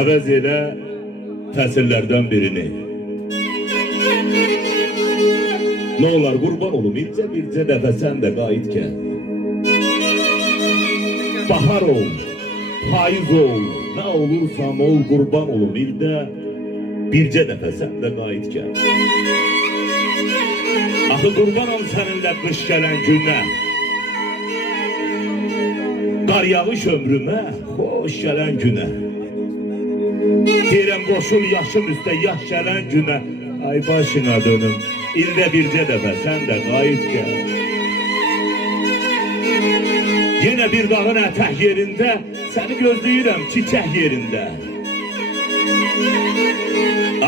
əvəz elə fəsillərdən birini. Nə olar qurban olum, bircə dəfə sən də qayıt gəl. Bahar ol, payız ol, nə olursam ol qurban olum, bircə dəfə sən də qayıt gəl. Axı qurban ol səninlə qış gələn günə, qar yağış ömrümə, xoş gələn günə. Deyirəm qoşul yaşım üstə yaş gələn günə, ay başına dönüm, ildə bircə dəfə sən də qayıt gəl. Yenə bir dağın ətək yerində, səni gözləyirəm çiçək yerində.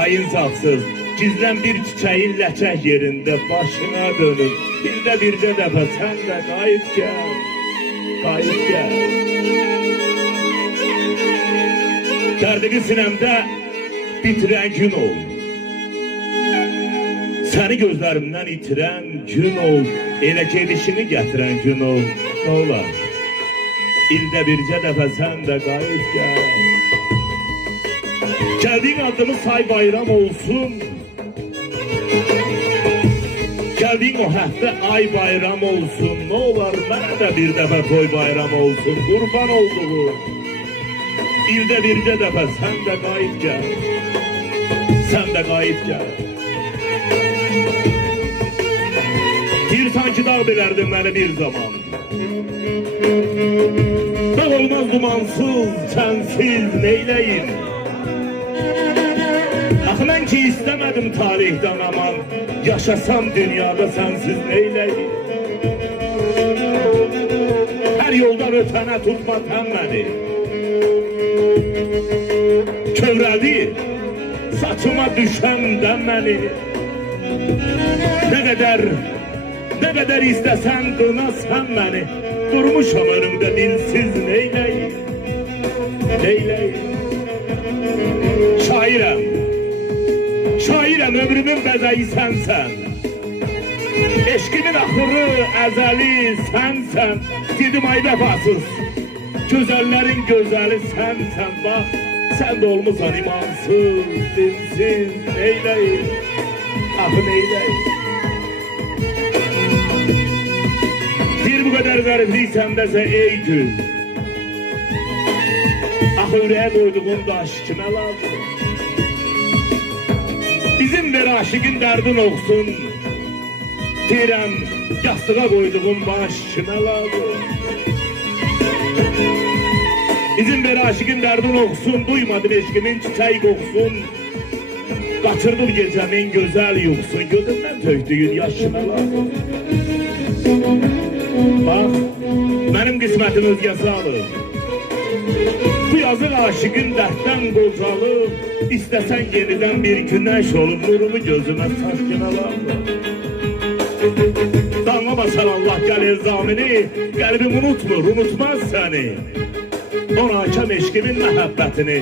Ay insafsız, gizlən bir çiçəyin ləçək yerində, başına dönüm, ildə bircə dəfə sən də qayıt gəl, qayıt gəl. Dərdini sinəmdə bitirən gün ol, səni gözlərimdən itirən gün ol, elə gedişini gətirən gün ol, nə olar? İldə bircə dəfə sən də qayıt gəl. Gəldiyin adımı say bayram olsun, gəldiyin o həftə ay bayram olsun, nə olar mənə də bir dəfə toy bayram olsun, qurban olduğum. İldə bircə dəfə sən də qayıt gəl, sən də qayıt gəl. Deyirsən ki, dağ bilərdin məni bir zaman. Dağ olmaz dumansız, sənsiz neyləyim? Axı mən ki istəmədim tarixdən aman, yaşasam dünyada sənsiz neyləyim? Hər yoldan ötənə tutma tən məni, kövrədi saçıma düşəndə məni. Nə qədər istəsən qınasan məni, durmuşam önümdə dilsiz neyləyim, neyləyim? Şairəm ömrümün bəzəyi sənsən, eşqimin axırı əzəli sənsən. Dedim ay vəfasız, gözəllərin gözəli sənsən, bax sən də olmusan imansız, dinsiz neyləyim, axı neyləyim? Bir bu qədər qəriblik səndəsə ey gül, axı ürəyə qoyduğum daş kimə lazım? İzin ver aşıqın dərdin oxsun, deyirəm yastığa qoyduğum baş kimə lazım? İzin ver aşıqın dərdin oxsun, duymadım eşqimin çiçək qoxsun. Qaçırdım gecəmin gözəl yuxsun, gözümdən tökdüyün yaş kimə lazım? Bax, mənim qismətim özgəsi alır. Bu yazıq aşıqın dərddən qocalıb, istəsən yenidən bir günəş olub, nurumu gözümə saç kimə lazım? Danlamasan Allah gəlir zamini, qəlbim unutmur, unutmaz səni. Ona hakem eşqimin məhəbbətini,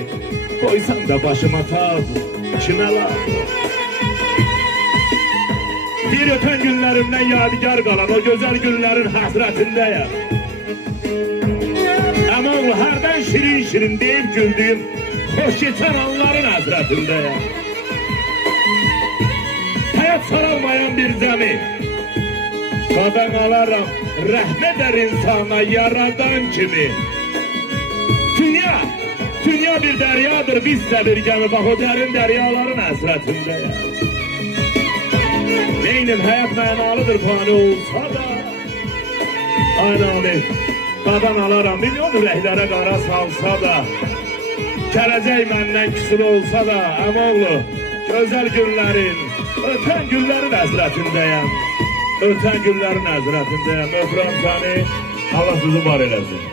qoysan da başıma taz kimə lazım? Bir ötən günlərimdən yadigar qalan o gözəl günlərin həsrətindəyəm. Əmoğlu hərdən şirin deyib güldüyüm xoş keçən anların həsrətindəyəm. Həyat saralmayan bir zəmi, qadan alaram, rəhm edər insana yaradan kimi. Dünya bir dəryadır, bizsə bir gəmi, bax o dərin dəryaların həsrətindəyəm. Neynim həyat mənalıdır fani olsa da, aynami qadan alaram, milyon ürəklərə qara salsa da, gələcək məndən küsur olsa da, əmoğlu gözəl günlərin, ötən günlərin həsrətindəyəm, ötən günlərin həsrətindəyəm. Öpürəm səni, Allah sizi var eləsin.